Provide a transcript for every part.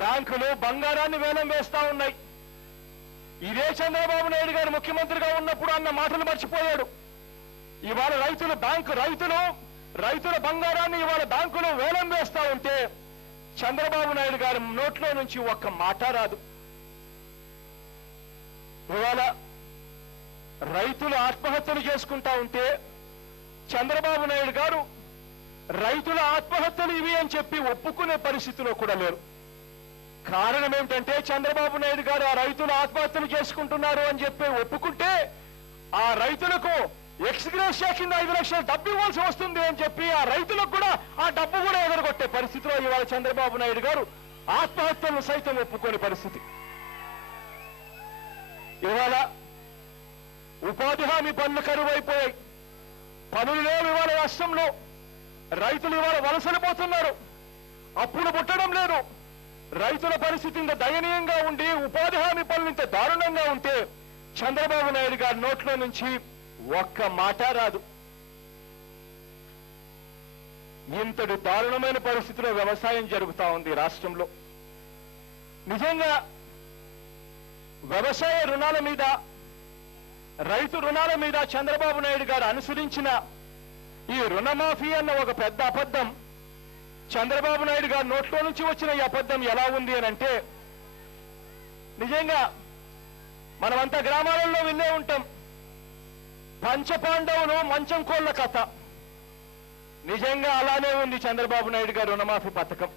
బ్యాంకులు బంగారాన్ని వేలం వేస్తా ఉన్నాయి. ఇదే చంద్రబాబు నాయుడు గారు ముఖ్యమంత్రిగా ఉన్నప్పుడు అన్న మాటలు మర్చిపోయాడు. ఇవాళ రైతుల బంగారాన్ని ఇవాళ బ్యాంకులు వేలం వేస్తా ఉంటే చంద్రబాబు నాయుడు గారి నోట్లో నుంచి ఒక్క మాట రాదు. ఇవాళ రైతులు ఆత్మహత్యలు చేసుకుంటా ఉంటే చంద్రబాబు నాయుడు గారు రైతుల ఆత్మహత్యలు ఇవి అని చెప్పి ఒప్పుకునే పరిస్థితిలో కూడా లేరు. కారణం ఏమిటంటే చంద్రబాబు నాయుడు గారు ఆ రైతులు ఆత్మహత్యలు చేసుకుంటున్నారు అని చెప్పి ఒప్పుకుంటే ఆ రైతులకు ఎక్స్గ్రేషియా కింద 5 లక్షల డబ్బు ఇవ్వాల్సి వస్తుంది అని చెప్పి ఆ రైతులకు కూడా ఆ డబ్బు కూడా ఎగరగొట్టే పరిస్థితిలో ఇవాళ చంద్రబాబు నాయుడు గారు ఆత్మహత్యలను సైతం ఒప్పుకోని పరిస్థితి. ఇవాళ ఉపాధి హామీ పనులు కరువైపోయాయి. పనులు లేవు ఇవాళ రాష్ట్రంలో. రైతులు ఇవాళ వలసలు పోతున్నారు. అప్పులు పుట్టడం లేదు. రైతుల పరిస్థితి ఇంత దయనీయంగా ఉండి ఉపాధి హామీ పనులు ఇంత దారుణంగా ఉంటే చంద్రబాబు నాయుడు గారి నోట్లో నుంచి ఒక్క మాట రాదు. ఇంతటి దారుణమైన పరిస్థితిలో వ్యవసాయం జరుగుతా ఉంది రాష్ట్రంలో. నిజంగా వ్యవసాయ రుణాల మీద, రైతు రుణాల మీద చంద్రబాబు నాయుడు గారు అనుసరించిన ఈ రుణమాఫీ అన్న ఒక పెద్ద అబద్ధం, చంద్రబాబు నాయుడు గారి నోట్లో నుంచి వచ్చిన ఈ అబద్ధం ఎలా ఉంది అని అంటే, నిజంగా మనమంతా గ్రామాలలో వినే ఉంటాం పంచపాండవులు మంచం కోళ్ల కథ. నిజంగా అలానే ఉంది చంద్రబాబు నాయుడు గారు రుణమాఫీ పథకం.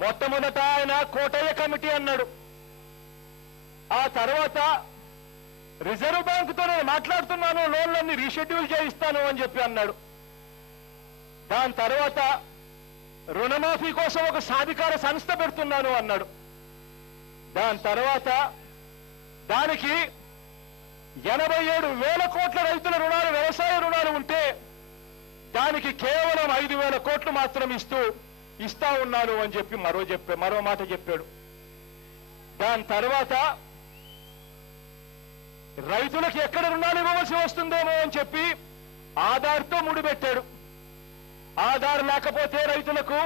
మొట్టమొదట ఆయన కోటయ్య కమిటీ అన్నాడు. ఆ తర్వాత రిజర్వ్ బ్యాంకుతో నేను మాట్లాడుతున్నాను, లోన్లన్నీ రీషెడ్యూల్ చేయిస్తాను అని చెప్పి అన్నాడు. దాని తర్వాత రుణమాఫీ కోసం ఒక సాధికార సంస్థ పెడుతున్నాను అన్నాడు. దాని తర్వాత దానికి 87,000 కోట్ల రైతుల రుణాలు, వ్యవసాయ రుణాలు ఉంటే దానికి కేవలం 5,000 కోట్లు మాత్రం ఇస్తా ఉన్నాను అని చెప్పి మరో మాట చెప్పాడు. దాని తర్వాత రైతులకు ఎక్కడ రుణాలు ఇవ్వవలసి వస్తుందేమో అని చెప్పి ఆధార్తో ముడిపెట్టాడు. ఆధార్ లేకపోతే రైతులకు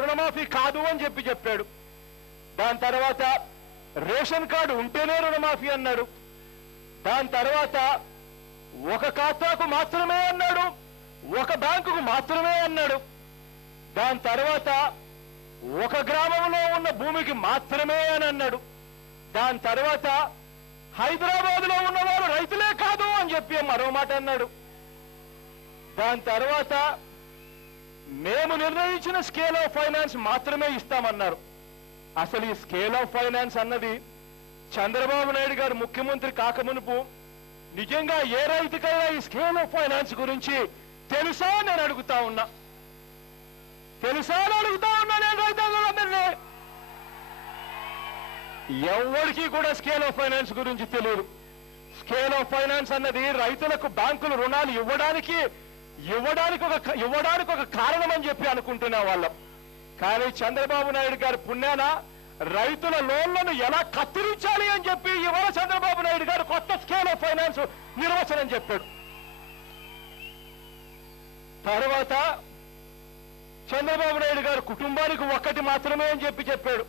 రుణమాఫీ కాదు అని చెప్పాడు. దాని తర్వాత రేషన్ కార్డు ఉంటేనే రుణమాఫీ అన్నాడు. దాని తర్వాత ఒక ఖాతాకు మాత్రమే అన్నాడు, ఒక బ్యాంకుకు మాత్రమే అన్నాడు. దాని తర్వాత ఒక గ్రామంలో ఉన్న భూమికి మాత్రమే అని అన్నాడు. దాని తర్వాత హైదరాబాద్ లో ఉన్నవారు రైతులే కాదు అని చెప్పి మరో మాట అన్నాడు. దాని తర్వాత మేము నిర్ణయించిన స్కేల్ ఆఫ్ ఫైనాన్స్ మాత్రమే ఇస్తామన్నారు. అసలు ఈ స్కేల్ ఆఫ్ ఫైనాన్స్ అన్నది చంద్రబాబు నాయుడు గారు ముఖ్యమంత్రి కాకమునుపు నిజంగా ఏ రైతుకైనా ఈ స్కేల్ ఆఫ్ ఫైనాన్స్ గురించి తెలుసా నేను అడుగుతా ఉన్నా. నేను రైతాంగందరినీ. ఎవరికి కూడా స్కేల్ ఆఫ్ ఫైనాన్స్ గురించి తెలియదు. స్కేల్ ఆఫ్ ఫైనాన్స్ అన్నది రైతులకు బ్యాంకులు రుణాలు ఇవ్వడానికి ఒక కారణం అని చెప్పి అనుకుంటున్న వాళ్ళం. కానీ చంద్రబాబు నాయుడు గారి పుణ్యాన రైతుల లోన్లను ఎలా కత్తిరించాలి అని చెప్పి ఇవాళ చంద్రబాబు నాయుడు గారు కొత్త స్కేల్ ఆఫ్ ఫైనాన్స్ నిర్వచనం చెప్పాడు. తర్వాత చంద్రబాబు నాయుడు గారు కుటుంబానికి ఒక్కటి మాత్రమే అని చెప్పాడు.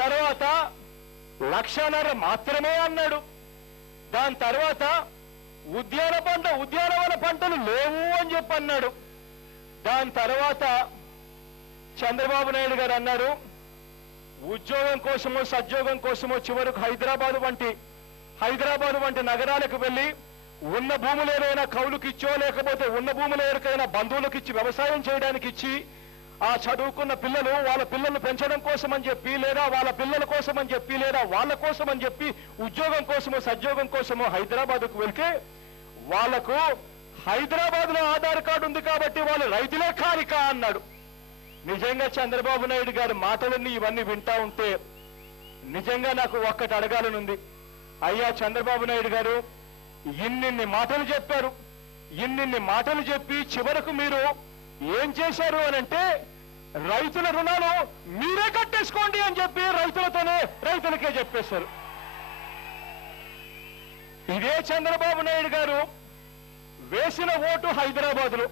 తర్వాత 1.5 లక్ష మాత్రమే అన్నాడు. దాని తర్వాత ఉద్యానవన పంటలు లేవు అని చెప్పి అన్నాడు. దాని తర్వాత చంద్రబాబు నాయుడు గారు అన్నారు, ఉద్యోగం కోసమో సద్యోగం కోసమో చివరకు హైదరాబాద్ వంటి నగరాలకు వెళ్లి ఉన్న భూములు ఏదైనా కౌలుకిచ్చో లేకపోతే ఉన్న భూములు ఎవరికైనా బంధువులకు ఇచ్చి వ్యవసాయం చేయడానికి ఇచ్చి ఆ చదువుకున్న పిల్లలు వాళ్ళ పిల్లలు పెంచడం కోసం అని చెప్పి లేదా వాళ్ళ పిల్లల కోసం అని చెప్పి లేదా వాళ్ళ కోసం అని చెప్పి ఉద్యోగం కోసమో సద్యోగం కోసమో హైదరాబాద్కు వెళ్తే వాళ్లకు హైదరాబాద్ లో ఆధార్ కార్డు ఉంది కాబట్టి వాళ్ళు రైతులే కారిక అన్నాడు. నిజంగా చంద్రబాబు నాయుడు గారి మాటలన్నీ ఇవన్నీ వింటా ఉంటే నిజంగా నాకు ఒక్కటి అడగాలనుంది. అయ్యా చంద్రబాబు నాయుడు గారు ఇన్నిన్ని మాటలు చెప్పారు, ఇన్నిన్ని మాటలు చెప్పి చివరకు మీరు ఏం చేశారు అనంటే రైతుల రుణాలు మీరే కట్టేసుకోండి అని చెప్పి రైతులకే చెప్పేశారు. ఇదే చంద్రబాబు నాయుడు గారు వేసిన ఓటు హైదరాబాద్ లో,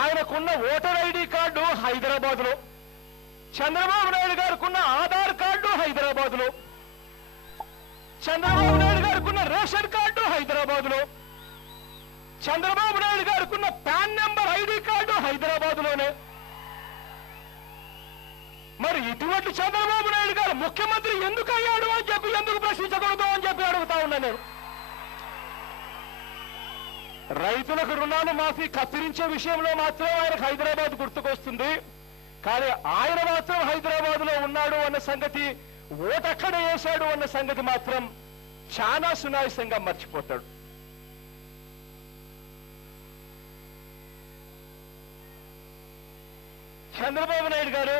ఆయనకున్న ఓటర్ ఐడి కార్డు హైదరాబాద్లో, చంద్రబాబు నాయుడు గారికున్న ఆధార్ కార్డు హైదరాబాద్లో, చంద్రబాబు నాయుడు గారికున్న రేషన్ కార్డు హైదరాబాద్లో, చంద్రబాబు నాయుడు గారికున్న పాన్ నెంబర్ ఐడి కార్డు హైదరాబాద్లోనే. మరి ఇటువంటి చంద్రబాబు నాయుడు గారు ముఖ్యమంత్రి ఎందుకు అయ్యాడు అని చెప్పి ఎందుకు ప్రశ్నించకూడదు అని చెప్పి అడుగుతా ఉన్నాను నేను. రైతులకు రుణాలు మాఫీ కత్తిరించే విషయంలో మాత్రం ఆయనకు హైదరాబాద్ గుర్తుకొస్తుంది. కానీ ఆయన మాత్రం హైదరాబాద్ లో ఉన్నాడు అన్న సంగతి, ఓటక్కడ వేశాడు అన్న సంగతి మాత్రం చాలా సునాయాసంగా మర్చిపోతాడు. చంద్రబాబు నాయుడు గారు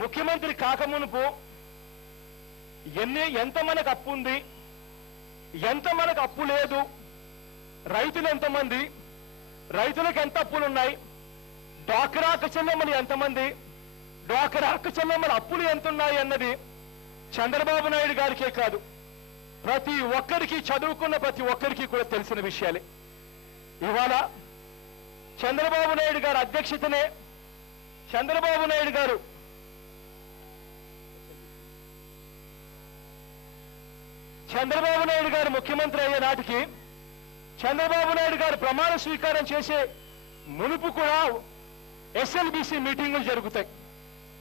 ముఖ్యమంత్రి కాకమునుపు ఎంత మనకు అప్పు ఉంది, ఎంత మనకు అప్పు లేదు, రైతులు ఎంతమంది, రైతులకు ఎంత అప్పులున్నాయి, డ్వాక్రా అక్క చెల్లెమ్మలు ఎంతమంది, డ్వాక్రా అక్క చెల్లెమ్మల అప్పులు ఎంతున్నాయి అన్నది చంద్రబాబు నాయుడు గారికే కాదు, ప్రతి ఒక్కరికి, చదువుకున్న ప్రతి ఒక్కరికి కూడా తెలిసిన విషయాలే. ఇవాళ చంద్రబాబు నాయుడు గారి అధ్యక్షతనే చంద్రబాబు నాయుడు గారు ముఖ్యమంత్రి అయ్యే నాటికి చంద్రబాబు నాయుడు గారు ప్రమాణ స్వీకారం చేసే మునుపు కూడా ఎస్ఎల్బిసి మీటింగులు జరుగుతాయి.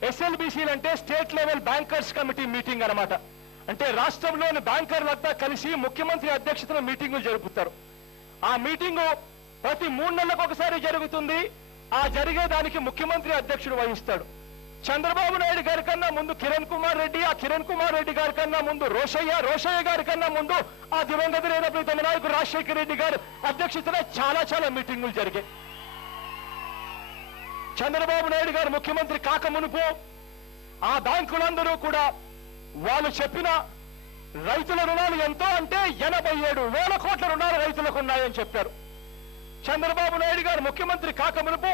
ఎస్ఎల్బిసిలు అంటే state level bankers committee meeting అన్నమాట. అంటే రాష్ట్రంలోని బ్యాంకర్లంతా కలిసి ముఖ్యమంత్రి అధ్యక్షతన మీటింగులు జరుపుతారు. ఆ మీటింగు ప్రతి 3 నెలలకు ఒకసారి జరుగుతుంది. ఆ జరిగేదానికి ముఖ్యమంత్రి అధ్యక్షుడు వహిస్తాడు. చంద్రబాబు నాయుడు గారి కన్నా ముందు కిరణ్ కుమార్ రెడ్డి, ఆ కిరణ్ కుమార్ రెడ్డి గారి కన్నా ముందు రోషయ్య గారి కన్నా ముందు ఆ దివంగత నేత ప్రీతమ నాయకుడు రాజశేఖర రెడ్డి గారు అధ్యక్షతన చాలా మీటింగులు జరిగాయి. చంద్రబాబు నాయుడు గారు ముఖ్యమంత్రి కాక మునుపు ఆ బ్యాంకులందరూ కూడా వాళ్ళు చెప్పిన రైతుల రుణాలు ఎంతో అంటే 87,000 కోట్ల రుణాలు రైతులకు ఉన్నాయని చెప్పారు. చంద్రబాబు నాయుడు గారు ముఖ్యమంత్రి కాక మునుపు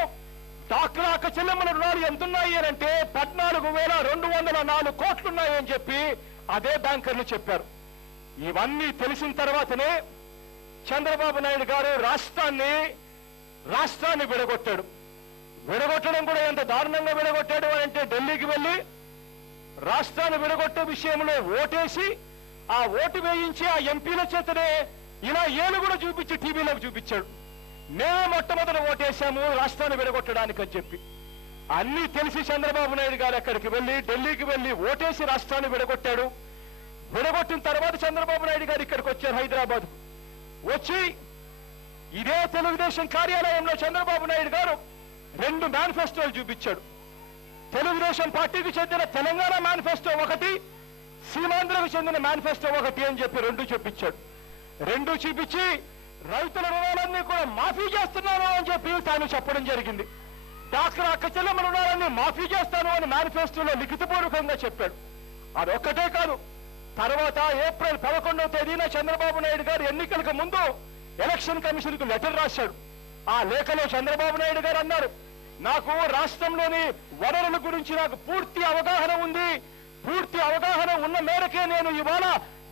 డ్వాక్రా అక్క చెల్లెమ్మల రుణాలు ఎంతున్నాయి అంటే 14,204 కోట్లున్నాయని చెప్పి అదే బ్యాంకర్లు చెప్పారు. ఇవన్నీ తెలిసిన తర్వాతనే చంద్రబాబు నాయుడు గారు రాష్ట్రాన్ని విడగొట్టాడు. విడగొట్టడం కూడా ఎంత దారుణంగా విడగొట్టాడు అంటే ఢిల్లీకి వెళ్లి రాష్ట్రాన్ని విడగొట్టే విషయంలో ఓటేసి ఆ ఓటు వేయించి ఆ ఎంపీల చేతనే ఇలా ఏలు కూడా చూపించి టీవీలోకి చూపించాడు. మేము మొట్టమొదటి ఓటేశాము రాష్ట్రాన్ని విడగొట్టడానికి అని చెప్పి. అన్ని తెలిసి చంద్రబాబు నాయుడు గారు అక్కడికి వెళ్లి ఢిల్లీకి వెళ్లి ఓటేసి రాష్ట్రాన్ని విడగొట్టాడు. విడగొట్టిన తర్వాత చంద్రబాబు నాయుడు గారు ఇక్కడికి వచ్చారు, హైదరాబాద్ వచ్చి ఇదే తెలుగుదేశం కార్యాలయంలో చంద్రబాబు నాయుడు గారు 2 మేనిఫెస్టోలు చూపించాడు. తెలుగుదేశం పార్టీకి చెందిన తెలంగాణ మేనిఫెస్టో ఒకటి, సీమాంధ్రకు చెందిన మేనిఫెస్టో ఒకటి అని చెప్పి 2 చూపించాడు. 2 చూపించి రైతుల రుణాలన్నీ కూడా మాఫీ చేస్తున్నాను అని చెప్పి తాను చెప్పడం జరిగింది. డ్వాక్రా అక్క చెల్లెమ్మల రుణాలన్నీ మాఫీ చేస్తాను అని మేనిఫెస్టోలో లిఖితపూర్వకంగా చెప్పాడు. అదొక్కటే కాదు, తర్వాత ఏప్రిల్ 11వ తేదీన చంద్రబాబు నాయుడు గారు ఎన్నికలకు ముందు ఎలక్షన్ కమిషన్ కు లెటర్ రాశాడు. ఆ లేఖలో చంద్రబాబు నాయుడు గారు అన్నారు, నాకు రాష్ట్రంలోని వనరుల గురించి నాకు పూర్తి అవగాహన ఉంది. పూర్తి అవగాహన ఉన్న మేరకే నేను ఇవాళ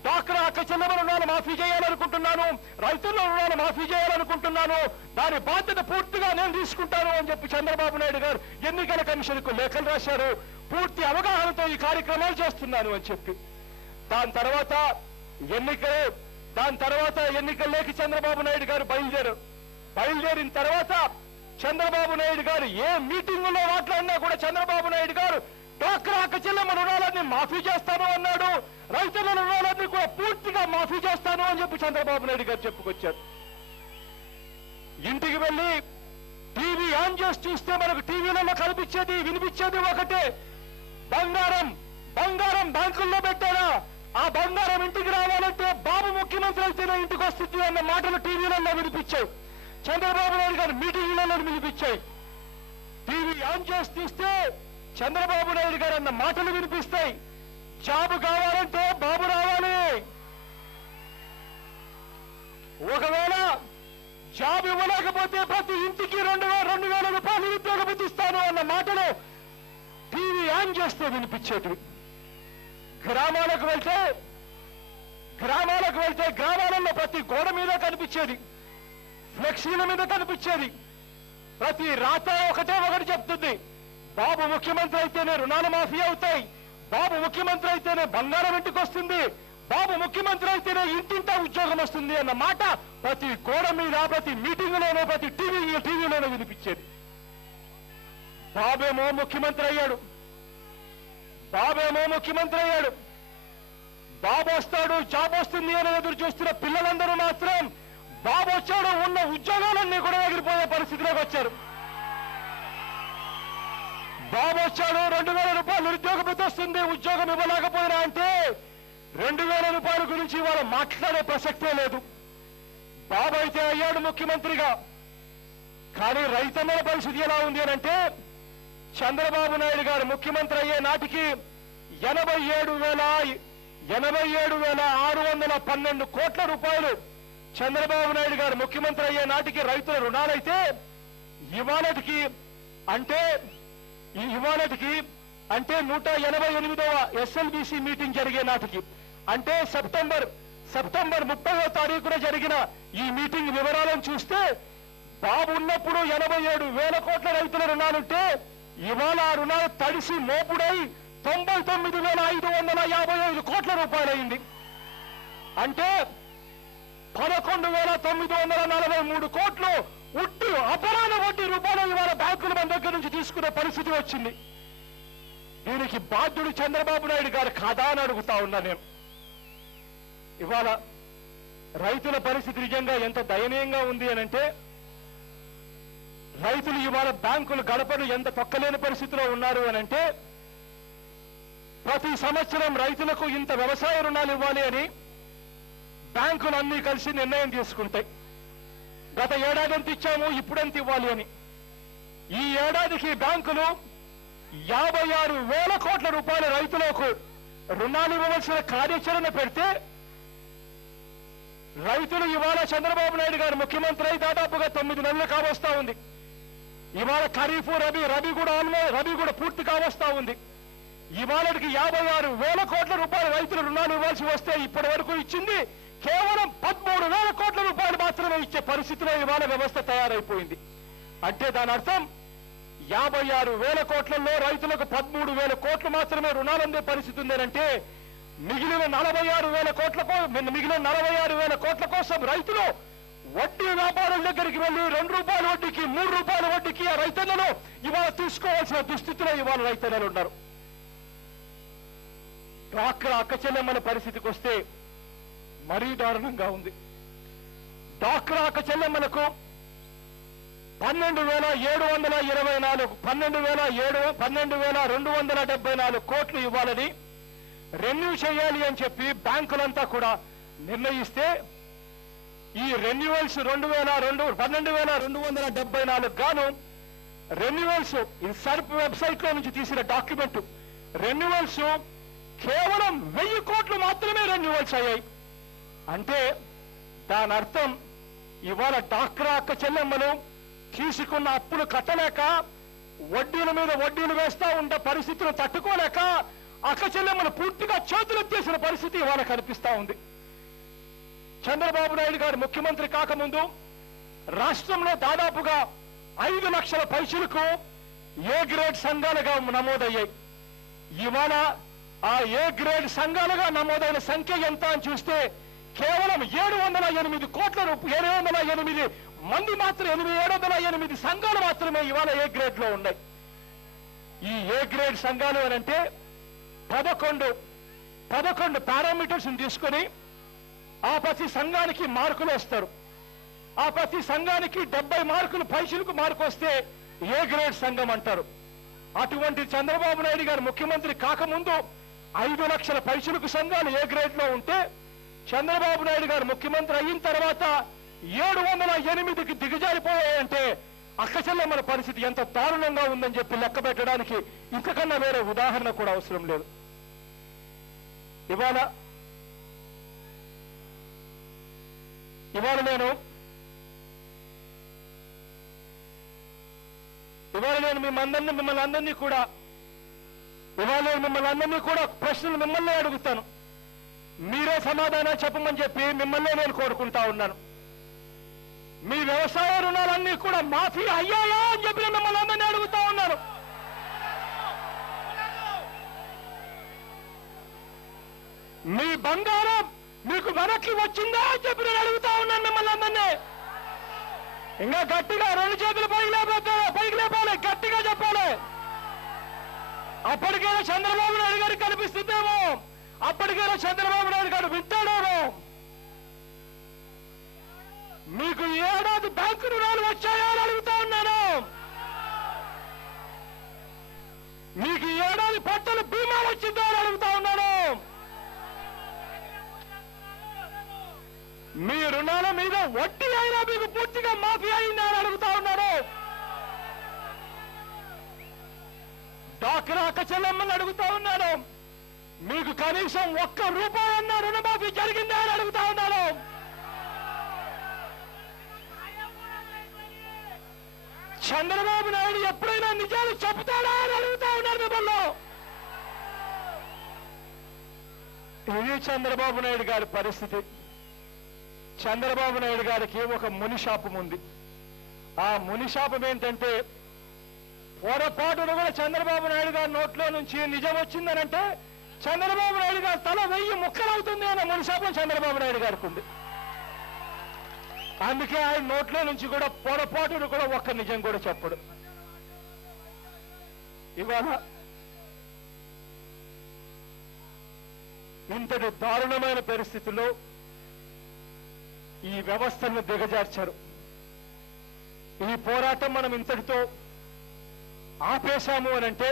డ్వాక్రా అక్క చెల్లెమ్మల రుణాలు మాఫీ చేయాలనుకుంటున్నాను, రైతుల రుణాలు మాఫీ చేయాలనుకుంటున్నాను, దాని బాధ్యత పూర్తిగా నేను తీసుకుంటాను అని చెప్పి చంద్రబాబు నాయుడు గారు ఎన్నికల కమిషన్ కు లేఖలు రాశారు. పూర్తి అవగాహనతో ఈ కార్యక్రమాలు చేస్తున్నాను అని చెప్పి. దాని తర్వాత ఎన్నికల్లోకి చంద్రబాబు నాయుడు గారు బయలుదేరిన తర్వాత చంద్రబాబు నాయుడు గారు ఏ మీటింగులో మాట్లాడినా కూడా చంద్రబాబు నాయుడు గారు డ్వాక్రా అక్క చెల్లెమ్మల రుణాలన్నీ మాఫీ చేస్తాను అన్నాడు, రైతుల రుణాలన్నీ కూడా పూర్తిగా మాఫీ చేస్తాను అని చెప్పి చంద్రబాబు నాయుడు గారు చెప్పుకొచ్చారు. ఇంటికి వెళ్లి టీవీ ఆన్ చేసి చూస్తే మనకు టీవీలలో కనిపించేది వినిపించేది ఒకటే, బంగారం బ్యాంకుల్లో పెట్టారా, ఆ బంగారం ఇంటికి రావాలంటే బాబు ముఖ్యమంత్రి అయితేనే ఇంటికి వస్తుంది అన్న మాటలు టీవీలలో వినిపించాయి, చంద్రబాబు నాయుడు గారు మీటింగ్లలో వినిపించాయి. టీవీ ఆన్ చేసి చూస్తే చంద్రబాబు నాయుడు గారు అన్న మాటలు వినిపిస్తాయి. జాబు కావాలంటే బాబు రావాలి, ఒకవేళ జాబ్ ఇవ్వలేకపోతే ప్రతి ఇంటికి 2,000 రూపాయలు నిరుద్యోగ భృతి ఇస్తాను అన్న మాటలు టీవీ ఆన్ చేస్తే వినిపించేటివి. గ్రామాలకు వెళ్తే గ్రామాలలో ప్రతి గోడ మీద కనిపించేది, ఫ్లెక్సీల మీద కనిపించేది, ప్రతి రాత ఒకటి చెప్తుంది. బాబు ముఖ్యమంత్రి అయితేనే రుణాలు మాఫీ అవుతాయి, బాబు ముఖ్యమంత్రి అయితేనే బంగారం ఇంటికి వస్తుంది, బాబు ముఖ్యమంత్రి అయితేనే ఇంటింటా ఉద్యోగం వస్తుంది అన్న మాట ప్రతి గోడ మీద, ప్రతి మీటింగ్లోనూ, ప్రతి టీవీలోనూ వినిపించేది. బాబేమో ముఖ్యమంత్రి అయ్యాడు, బాబు వస్తాడు, జాబ్ వస్తుంది అని ఎదురు చూస్తున్న పిల్లలందరూ మాత్రం బాబు వచ్చాడు ఉన్న ఉద్యోగాలన్నీ కూడా ఎగిరిపోయే పరిస్థితిలోకి వచ్చారు. బాబు వచ్చాడు, 2000 రూపాయలు నిరుద్యోగ భృతి వస్తుంది, ఉద్యోగం ఇవ్వలేకపోయినా అంటే 2000 రూపాయల గురించి వాళ్ళు మాట్లాడే ప్రసక్తే లేదు. బాబు అయితే అయ్యాడు ముఖ్యమంత్రిగా. కానీ రైతన్నల పరిస్థితి ఎలా ఉంది అని అంటే, చంద్రబాబు నాయుడు గారు ముఖ్యమంత్రి అయ్యే నాటికి 87,612 కోట్ల రూపాయలు చంద్రబాబు నాయుడు గారు ముఖ్యమంత్రి అయ్యే నాటికి రైతుల రుణాలైతే ఇవాళటికి అంటే 188వ ఎస్ఎల్బిసి మీటింగ్ జరిగే నాటికి, అంటే సెప్టెంబర్ 30వ తారీఖున జరిగిన ఈ మీటింగ్ వివరాలను చూస్తే బాబు ఉన్నప్పుడు 87,000 కోట్ల రైతుల రుణాలుంటే ఇవాళ ఆ రుణాలు తడిసి మోపుడై 99,555 కోట్ల రూపాయలైంది. అంటే 11,943 కోట్లు ఉట్టి అపరాధ వడ్డీ రూపాయలు ఇవాళ బ్యాంకులు మన దగ్గర నుంచి తీసుకునే పరిస్థితి వచ్చింది. దీనికి బాధ్యుడు చంద్రబాబు నాయుడు గారు కాదా అని అడుగుతా ఉన్నా నేను. ఇవాళ రైతుల పరిస్థితి నిజంగా ఎంత దయనీయంగా ఉంది అనంటే, రైతులు ఇవాళ బ్యాంకులు గడపను ఎంత తొక్కలేని పరిస్థితిలో ఉన్నారు అనంటే, ప్రతి సంవత్సరం రైతులకు ఇంత వ్యవసాయ రుణాలు ఇవ్వాలి అని బ్యాంకులన్నీ కలిసి నిర్ణయం తీసుకుంటాయి. గత ఏడాది ఎంత ఇచ్చాము, ఇప్పుడెంత ఇవ్వాలి అని. ఈ ఏడాదికి బ్యాంకులు 56,000 కోట్ల రూపాయల రైతులకు రుణాలు ఇవ్వవలసిన కార్యాచరణ పెడితే, రైతులు ఇవాళ చంద్రబాబు నాయుడు గారు ముఖ్యమంత్రి అయి దాదాపుగా 9 నెలలు కావస్తా ఉంది. ఇవాళ ఖరీఫ్, రబీ కూడా పూర్తి కావస్తా ఉంది. ఇవాళకి 56,000 కోట్ల రూపాయల రైతులు రుణాలు ఇవ్వాల్సి వస్తే ఇప్పటి వరకు ఇచ్చింది కేవలం 13,000 కోట్ల రూపాయలు మాత్రమే ఇచ్చే పరిస్థితిలో ఇవాళ వ్యవస్థ తయారైపోయింది. అంటే దాని అర్థం 56,000 కోట్లలో రైతులకు 13,000 కోట్లు మాత్రమే రుణాలు అందే పరిస్థితి ఉందంటే, మిగిలిన 46,000 కోట్ల కోసం రైతులు వడ్డీ వ్యాపారుల దగ్గరికి వెళ్లి 2 రూపాయల వడ్డీకి, 3 రూపాయల వడ్డీకి ఆ రైతన్నలు ఇవాళ తీసుకోవాల్సిన దుస్థితిలో ఇవాళ రైతన్నలు ఉన్నారు. డ్వాక్రా అక్క చెల్లెమ్మల పరిస్థితికి వస్తే మరీ దారుణంగా ఉంది. డ్వాక్రా అక్క చెల్లెమ్మలకు 12,274 కోట్లు ఇవ్వాలని రెన్యూ చేయాలి అని చెప్పి బ్యాంకులంతా కూడా నిర్ణయిస్తే, ఈ రెన్యువల్స్ 12,274 గాను రెన్యువల్స్ ఇది సర్ప్ వెబ్సైట్ లో నుంచి తీసిన డాక్యుమెంట్, రెన్యువల్స్ కేవలం 1000 కోట్లు మాత్రమే రెన్యువల్స్ అయ్యాయి. అంటే దాని అర్థం ఇవాళ డ్వాక్రా అక్క చెల్లెమ్మలు తీసుకున్న అప్పులు కట్టలేక, వడ్డీల మీద వడ్డీలు వేస్తా ఉండే పరిస్థితులు తట్టుకోలేక అక్క చెల్లెమ్మలు పూర్తిగా చేతులెత్తేసిన పరిస్థితి ఇవాళ కనిపిస్తా ఉంది. చంద్రబాబు నాయుడు గారు ముఖ్యమంత్రి కాకముందు రాష్ట్రంలో దాదాపుగా 5 లక్షల పైసలకు ఏ గ్రేడ్ సంఘాలుగా నమోదయ్యాయి. ఇవాళ ఆ ఏ గ్రేడ్ సంఘాలుగా నమోదైన సంఖ్య ఎంత అని చూస్తే కేవలం 708 కోట్ల రూపాయలు, 708 మంది మాత్రం, 708 సంఘాలు మాత్రమే ఇవాళ ఏ గ్రేడ్ లో ఉన్నాయి. ఈ ఏ గ్రేడ్ సంఘాలు అని అంటే 11 పారామీటర్స్ తీసుకొని ఆ ప్రతి సంఘానికి మార్కులు వస్తారు. ఆ ప్రతి సంఘానికి 70 మార్కులు పైసలకు మార్కు వస్తే ఏ గ్రేడ్ సంఘం అంటారు. అటువంటి చంద్రబాబు నాయుడు గారు ముఖ్యమంత్రి కాకముందు 5 లక్షల పైసలకు సంఘాలు ఏ గ్రేడ్ లో ఉంటే, చంద్రబాబు నాయుడు గారు ముఖ్యమంత్రి అయిన తర్వాత 708కి దిగజారిపోయాయంటే అక్క చెల్లెమ్మల పరిస్థితి ఎంత దారుణంగా ఉందని చెప్పి లెక్క పెట్టడానికి ఇంతకన్నా వేరే ఉదాహరణ కూడా అవసరం లేదు. ఇవాళ నేను మిమ్మల్ని అందరినీ కూడా ప్రశ్నలు మిమ్మల్ని అడుగుతాను. మీరే సమాధానం చెప్పమని చెప్పి మిమ్మల్ని నేను కోరుకుంటా ఉన్నాను. మీ వ్యవసాయ రుణాలన్నీ కూడా మాఫీ అయ్యాయా అని చెప్పి మిమ్మల్ని అందరినీ అడుగుతా ఉన్నారు. మీ బంగారం మీకు వెనక్కి వచ్చిందా అని చెప్పి నేను అడుగుతా ఉన్నాను మిమ్మల్ని అందరినీ. ఇంకా గట్టిగా రెండు చేతులు పైకి లేపాలి, గట్టిగా చెప్పాలి. అప్పటికైనా చంద్రబాబు నాయుడు గారికి కనిపిస్తుందేమో, అప్పటికైనా చంద్రబాబు నాయుడు గారు వింటాడేమో. మీకు ఏడాది బ్యాంకు రుణాలు వచ్చాయా అని అడుగుతా ఉన్నాను. మీకు ఏడాది పంటలు బీమా వచ్చిందా అని అడుగుతా ఉన్నాను. మీ రుణాల మీద వడ్డీ అయినా మీకు పూర్తిగా మాఫీ అయిందా అని అడుగుతా ఉన్నారు. డాక్రా అక్క చెల్లెమ్మని అడుగుతా ఉన్నాను. మీకు కనీసం ₹1 అన్న రుణమాఫీ జరిగిందా అని అడుగుతా ఉన్నాను. చంద్రబాబు నాయుడు ఎప్పుడైనా నిజాలు చెబుతాడా అని అడుగుతా ఉన్నారు మిమ్మల్ని. ఇది చంద్రబాబు నాయుడు గారి పరిస్థితి. చంద్రబాబు నాయుడు గారికి ఒక మునిశాపం ఉంది. ఆ మునిశాపం ఏంటంటే, పొరపాటును కూడా చంద్రబాబు నాయుడు గారి నోట్లో నుంచి నిజం వచ్చిందనంటే చంద్రబాబు నాయుడు గారి తల 1000 ముక్కలవుతుంది అన్న మునిశాపం చంద్రబాబు నాయుడు గారికి ఉంది. అందుకే ఆయన నోట్లో నుంచి కూడా పొరపాటును కూడా ఒక్క నిజం కూడా చెప్పడు. ఇవాళ ఇంతటి దారుణమైన పరిస్థితుల్లో ఈ వ్యవస్థను దిగజార్చారు. ఈ పోరాటం మనం ఇంతటితో ఆపేశాము అనంటే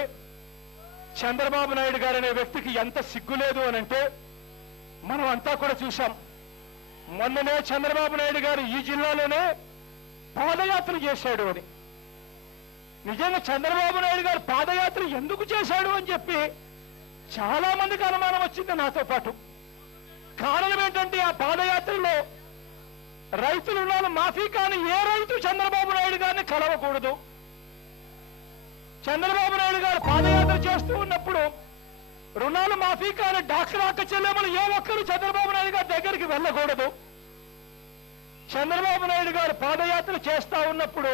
చంద్రబాబు నాయుడు గారు అనే వ్యక్తికి ఎంత సిగ్గులేదు అనంటే మనం అంతా కూడా చూశాం. మొన్ననే చంద్రబాబు నాయుడు గారు ఈ జిల్లాలోనే పాదయాత్ర చేశాడు అని. నిజంగా చంద్రబాబు నాయుడు గారు పాదయాత్ర ఎందుకు చేశాడు అని చెప్పి చాలా మందికి అనుమానం వచ్చింది, నాతో పాటు. కారణం ఏంటంటే, ఆ పాదయాత్రలో రైతు రుణాలు మాఫీ కాని ఏ రైతు చంద్రబాబు నాయుడు గారిని కలవకూడదు. చంద్రబాబు నాయుడు గారు పాదయాత్ర చేస్తూ ఉన్నప్పుడు రుణాలు మాఫీ కాని డాక్రా అక్క చెల్లెమ్మలు ఏ ఒక్కరు చంద్రబాబు నాయుడు గారి దగ్గరికి వెళ్ళకూడదు. చంద్రబాబు నాయుడు గారు పాదయాత్ర చేస్తా ఉన్నప్పుడు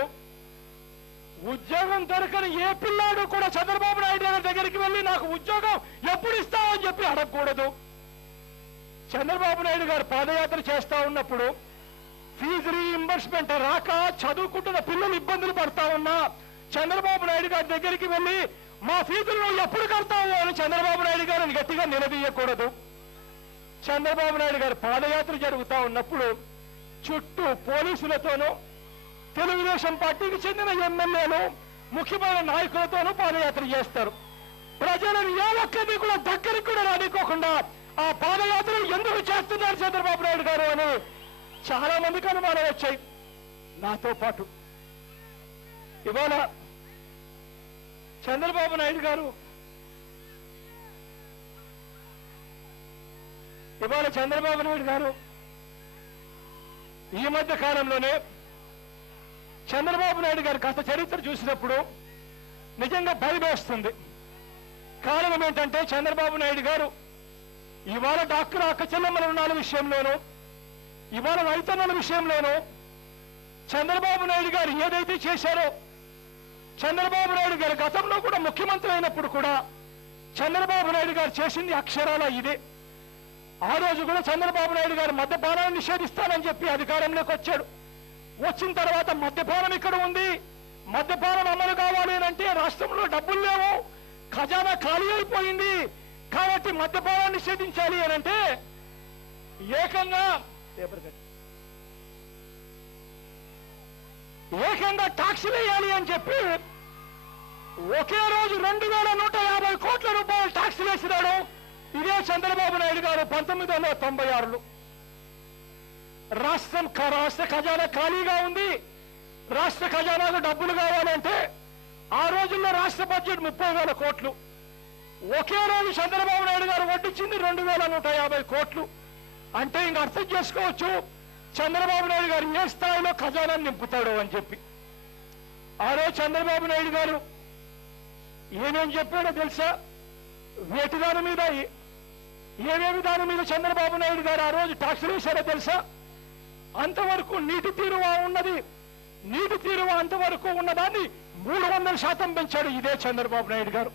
ఉద్యోగం దొరకని ఏ పిల్లాడు కూడా చంద్రబాబు నాయుడు గారి దగ్గరికి వెళ్ళి నాకు ఉద్యోగం ఎప్పుడు ఇస్తావని చెప్పి అడగకూడదు. చంద్రబాబు నాయుడు గారు పాదయాత్ర చేస్తా ఉన్నప్పుడు ఫీజు రీఇంబర్స్మెంట్ రాక చదువుకుంటున్న పిల్లలు ఇబ్బందులు పడతా ఉన్నా చంద్రబాబు నాయుడు గారి దగ్గరికి వెళ్ళి మా ఫీజులు నువ్వు ఎప్పుడు కడతావు అని చంద్రబాబు నాయుడు గారిని గట్టిగా నిలదీయకూడదు. చంద్రబాబు నాయుడు గారు పాదయాత్ర జరుగుతా ఉన్నప్పుడు చుట్టూ పోలీసులతోనూ తెలుగుదేశం పార్టీకి చెందిన ఎమ్మెల్యేలు ముఖ్యమైన నాయకులతోనూ పాదయాత్ర చేస్తారు. ప్రజలను ఏ ఒక్కరిని కూడా దగ్గరికి కూడా రానికోకుండా ఆ పాదయాత్రలు ఎందుకు చేస్తున్నారు చంద్రబాబు నాయుడు గారు అని చాలా మందికి అనుమానం వచ్చాయి, నాతో పాటు. ఇవాళ చంద్రబాబు నాయుడు గారు ఈ మధ్య కాలంలోనే చంద్రబాబు నాయుడు గారి కాస్త చరిత్ర చూసినప్పుడు నిజంగా భయమేస్తుంది. కారణం ఏంటంటే, చంద్రబాబు నాయుడు గారు ఇవాళ డాక్టర్ అక్క చెల్లెమ్మల రుణాల విషయంలోనూ ఇవాళ రైతన్నల విషయంలోనూ చంద్రబాబు నాయుడు గారు ఏదైతే చేశారో, చంద్రబాబు నాయుడు గారు గతంలో కూడా ముఖ్యమంత్రి అయినప్పుడు కూడా చంద్రబాబు నాయుడు గారు చేసింది అక్షరాల ఇదే. ఆ రోజు కూడా చంద్రబాబు నాయుడు గారు మద్యపానాన్ని నిషేధిస్తానని చెప్పి అధికారంలోకి వచ్చాడు. వచ్చిన తర్వాత మద్యపానం ఇక్కడ ఉంది, మద్యపానం అమలు కావాలి అంటే రాష్ట్రంలో డబ్బులు లేవు, ఖజానా ఖాళీ అయిపోయింది, కాబట్టి మద్యపానాన్ని నిషేధించాలి అని అంటే ఏకంగా ట్యాక్సులు వేయాలి అని చెప్పి ఒకే రోజు 2150 కోట్ల రూపాయలు ట్యాక్సులు వేసినాడు. ఇదే చంద్రబాబు నాయుడు గారు 1996లో. రాష్ట్ర ఖజానా ఖాళీగా ఉంది, రాష్ట్ర ఖజానాకు డబ్బులు కావాలంటే ఆ రోజుల్లో రాష్ట్ర బడ్జెట్ 30,000 కోట్లు. ఒకే రోజు చంద్రబాబు నాయుడు గారు వడ్డించింది 2150 కోట్లు. అంటే ఇంక అర్థం చేసుకోవచ్చు చంద్రబాబు నాయుడు గారు ఏ స్థాయిలో ఖజానాన్ని నింపుతాడో అని చెప్పి. ఆ రోజు చంద్రబాబు నాయుడు గారు ఏమేం చెప్పాడో తెలుసా? వేటి దాని మీద ఏమేమి దాని మీద చంద్రబాబు నాయుడు గారు ఆ రోజు ట్యాక్సులు వేశారో తెలుసా? అంతవరకు నీటి తీరువ ఉన్నది. నీటి తీరువ అంతవరకు ఉన్నదాన్ని 300% పెంచాడు ఇదే చంద్రబాబు నాయుడు గారు.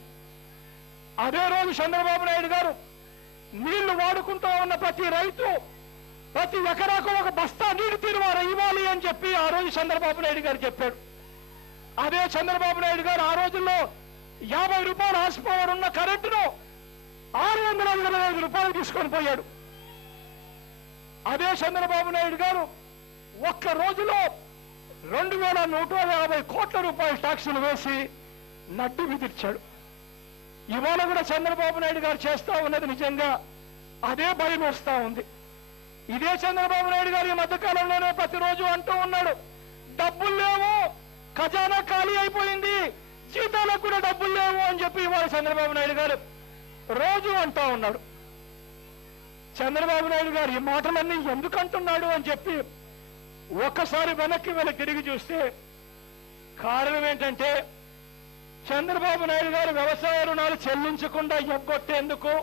అదే రోజు చంద్రబాబు నాయుడు గారు నీళ్లు వాడుకుంటూ ఉన్న ప్రతి రైతు ప్రతి ఎకరాకు ఒక బస్తా నీటి తీరువ ఇవ్వాలి అని చెప్పి ఆ రోజు చంద్రబాబు నాయుడు గారు చెప్పాడు. అదే చంద్రబాబు నాయుడు గారు ఆ రోజుల్లో 50 రూపాయల హార్స్ పవర్ ఉన్న కరెంటును 625 రూపాయలు తీసుకొని పోయాడు. అదే చంద్రబాబు నాయుడు గారు ఒక్క రోజులో 2150 కోట్ల రూపాయల ట్యాక్సులు వేసి నడ్డు విధించాడు. ఇవాళ కూడా చంద్రబాబు నాయుడు గారు చేస్తా ఉన్నది నిజంగా అదే భయం వస్తా ఉంది. ఇదే చంద్రబాబు నాయుడు గారు ఈ మధ్యకాలంలోనే ప్రతిరోజు అంటూ ఉన్నాడు, డబ్బులు లేవు, ఖజానా ఖాళీ అయిపోయింది, జీతాలకు కూడా డబ్బులు లేవు అని చెప్పి ఇవాళ చంద్రబాబు నాయుడు గారు రోజు అంటూ ఉన్నాడు. చంద్రబాబు నాయుడు గారు ఈ మాటలన్నీ ఎందుకు అంటున్నాడు అని చెప్పి ఒక్కసారి వెనక్కి తిరిగి చూస్తే కారణం ఏంటంటే చంద్రబాబు నాయుడు గారు వ్యవసాయ రుణాలు చెల్లించకుండా ఎగ్గొట్టేందుకు,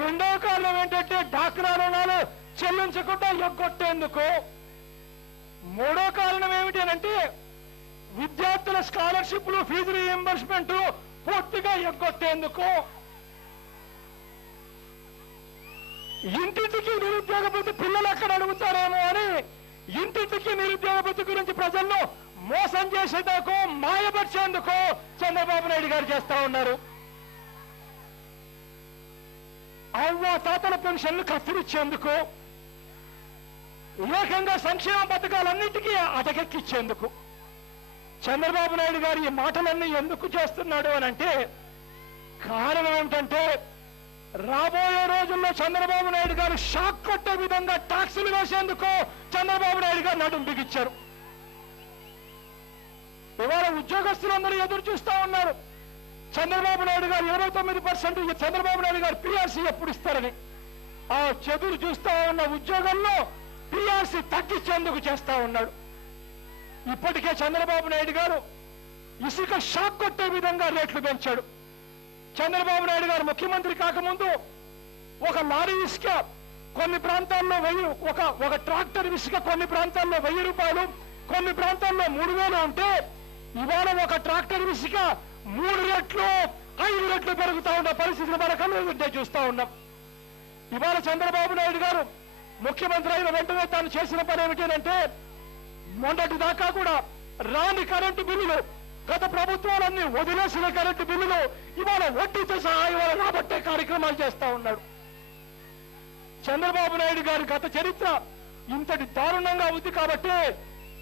రెండవ కారణం ఏంటంటే డాక్రా రుణాలు చెల్లించకుండా ఎగ్గొట్టేందుకు, మూడో కారణం ఏమిటి అంటే విద్యార్థుల స్కాలర్షిప్లు ఫీజు రీయింబర్స్మెంట్ పూర్తిగా ఎగ్గొట్టేందుకు, ఇంటింటికి నిరుద్యోగ భృతి పిల్లలు ఎక్కడ అడుగుతారేమో అని ఇంటింటికి నిరుద్యోగ భృతి గురించి ప్రజల్లో మోసం చేసేందుకు, మాయపరిచేందుకు చంద్రబాబు నాయుడు గారు చేస్తా ఉన్నారు. అవ్వ తాతల పెన్షన్లు కత్తిరించేందుకు, ఏకంగా సంక్షేమ పథకాలన్నిటికీ అటకెక్కిచ్చేందుకు చంద్రబాబు నాయుడు గారు ఈ మాటలన్నీ ఎందుకు చేస్తున్నాడు అని అంటే కారణం ఏమిటంటే రాబోయే రోజుల్లో చంద్రబాబు నాయుడు గారు షాక్ కొట్టే విధంగా ట్యాక్సులు వేసేందుకు చంద్రబాబు నాయుడు గారు నడుం బిగించారు. ఇవాళ ఉద్యోగస్తులందరూ ఎదురు చూస్తా ఉన్నారు. చంద్రబాబు నాయుడు గారు 29% చంద్రబాబు నాయుడు గారు పిఆర్సీ ఎప్పుడు ఇస్తారని. ఆ చెదురు చూస్తా ఉన్న ఉద్యోగంలో పిఆర్సీ తగ్గించేందుకు చేస్తా ఉన్నాడు. ఇప్పటికే చంద్రబాబు నాయుడు గారు ఇసుక షాక్ కొట్టే విధంగా రేట్లు పెంచాడు. చంద్రబాబు నాయుడు గారు ముఖ్యమంత్రి కాకముందు ఒక లారీ ఇసుక కొన్ని ప్రాంతాల్లో ఒక ట్రాక్టర్ ఇసుక కొన్ని ప్రాంతాల్లో 1000 రూపాయలు, కొన్ని ప్రాంతాల్లో 3000 ఉంటే ఇవాళ ఒక ట్రాక్టర్ ఇసుక 3 రెట్లు 5 రెట్లు పెరుగుతా ఉన్న పరిస్థితులు మన కళ్ళ చూస్తా ఉన్నాం. ఇవాళ చంద్రబాబు నాయుడు గారు ముఖ్యమంత్రి అయిన వెంటనే తాను చేసిన పని ఏమిటంటే మొన్నటి దాకా కూడా రాని కరెంటు బిల్లులు, గత ప్రభుత్వాలన్నీ వదిలేసిన కరెంటు బిల్లులు ఇవాళ వడ్డీతో సహా ఇవాళ రాబట్టే కార్యక్రమాలు చేస్తా ఉన్నాడు. చంద్రబాబు నాయుడు గారి గత చరిత్ర ఇంతటి దారుణంగా ఉంది కాబట్టి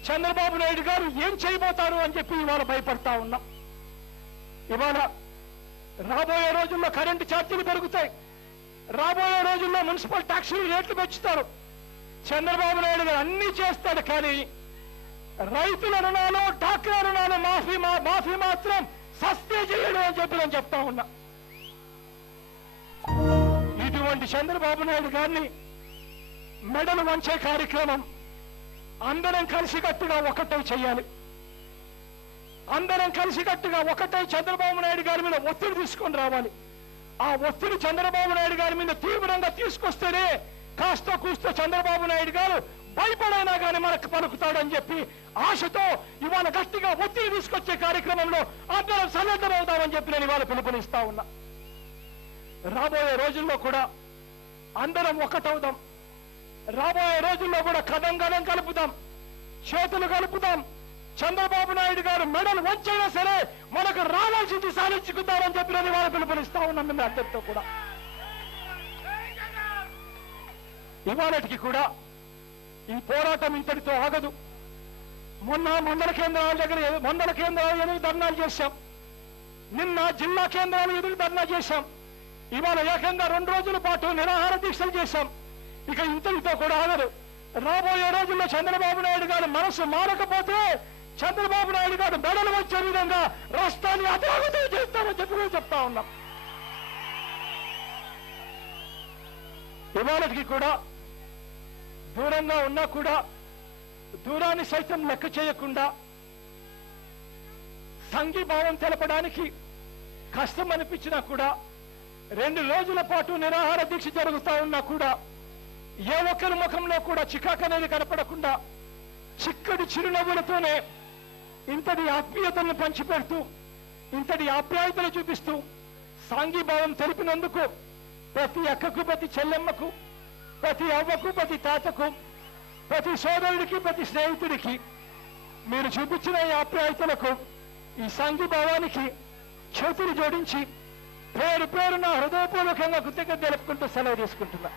చంద్రబాబు నాయుడు గారు ఏం చేయబోతారు అని చెప్పి ఇవాళ భయపడతా ఉన్నాం. ఇవాళ రాబోయే రోజుల్లో కరెంటు ఛార్జీలు పెరుగుతాయి, రాబోయే రోజుల్లో మున్సిపల్ ట్యాక్సులు రేట్లు పెంచుతారు. చంద్రబాబు నాయుడు గారు అన్ని చేస్తాడు, కానీ రైతుల రుణాలు డాక్రా రుణాలు మాఫీ మాత్రం సస్తే చేయడం అని చెప్పి నేను చెప్తా ఉన్నా. ఇటువంటి చంద్రబాబు నాయుడు గారిని మెడలు వంచే కార్యక్రమం అందరం కలిసికట్టుగా ఒకటై చేయాలి. అందరం కలిసికట్టుగా ఒకటై చంద్రబాబు నాయుడు గారి మీద ఒత్తిడి తీసుకొని రావాలి. ఆ ఒత్తిడి చంద్రబాబు నాయుడు గారి మీద తీవ్రంగా తీసుకొస్తేనే కాస్త కూస్తో చంద్రబాబు నాయుడు గారు భయపడైనా కానీ మనకు పలుకుతాడని చెప్పి ఆశతో ఇవాళ గట్టిగా ఒత్తిడి తీసుకొచ్చే కార్యక్రమంలో అందరం సన్నద్ధం అవుతామని చెప్పి నేను ఇవాళ పిలుపునిస్తా ఉన్నా. రాబోయే రోజుల్లో కూడా అందరం ఒకటవుదాం. రాబోయే రోజుల్లో కూడా కదం కలుపుదాం, చేతులు కలుపుదాం. చంద్రబాబు నాయుడు గారు మెడలు వంచైనా సరే మనకు రావాల్సింది సాధించుకుందామని చెప్పి నేను ఇవాళ పిలుపునిస్తా ఉన్నాం. మీ అందరితో కూడా ఇవాళకి కూడా ఈ పోరాటం ఇంతటితో ఆగదు. మొన్న మండల కేంద్రాల దగ్గర మండల కేంద్రాలు ఎదురు ధర్నాలు చేశాం, నిన్న జిల్లా కేంద్రాలు ఎదురు ధర్నా చేశాం, ఇవాళ ఏకంగా 2 రోజుల పాటు నిరాహార దీక్షలు చేశాం. ఇక ఇంతటితో కూడా ఆగదు. రాబోయే రోజుల్లో చంద్రబాబు నాయుడు గారు మనసు మారకపోతే చంద్రబాబు నాయుడు గారు మెడలు వచ్చే విధంగా రాష్ట్రాన్ని అధోగతి చేస్తామని చెప్పి చెప్తా ఉన్నాం. ఇవాళకి కూడా దూరంగా ఉన్నా కూడా దూరాన్ని సైతం లెక్క చేయకుండా సంఘీభావం తెలపడానికి కష్టం అనిపించినా కూడా 2 రోజుల పాటు నిరాహార దీక్ష జరుగుతా ఉన్నా కూడా ఏ ఒక్కరి ముఖంలో కూడా చికాకు అనేది కనపడకుండా చిక్కటి చిరునవ్వులతోనే ఇంతటి ఆత్మీయతలను పంచిపెడుతూ ఇంతటి ఆప్యాయతలు చూపిస్తూ సాంఘీభావం తెలిపినందుకు ప్రతి అక్కకు, ప్రతి చెల్లెమ్మకు, ప్రతి అవ్వకు, ప్రతి తాతకు, ప్రతి సోదరుడికి, ప్రతి స్నేహితుడికి మీరు చూపించిన ఈ ఆప్యాయతలకు, ఈ సాంఘీభావానికి చేతులు జోడించి పేరు పేరున హృదయపూర్వకంగా కృతజ్ఞతలు తెలుపుకుంటూ సెలవు తీసుకుంటున్నా.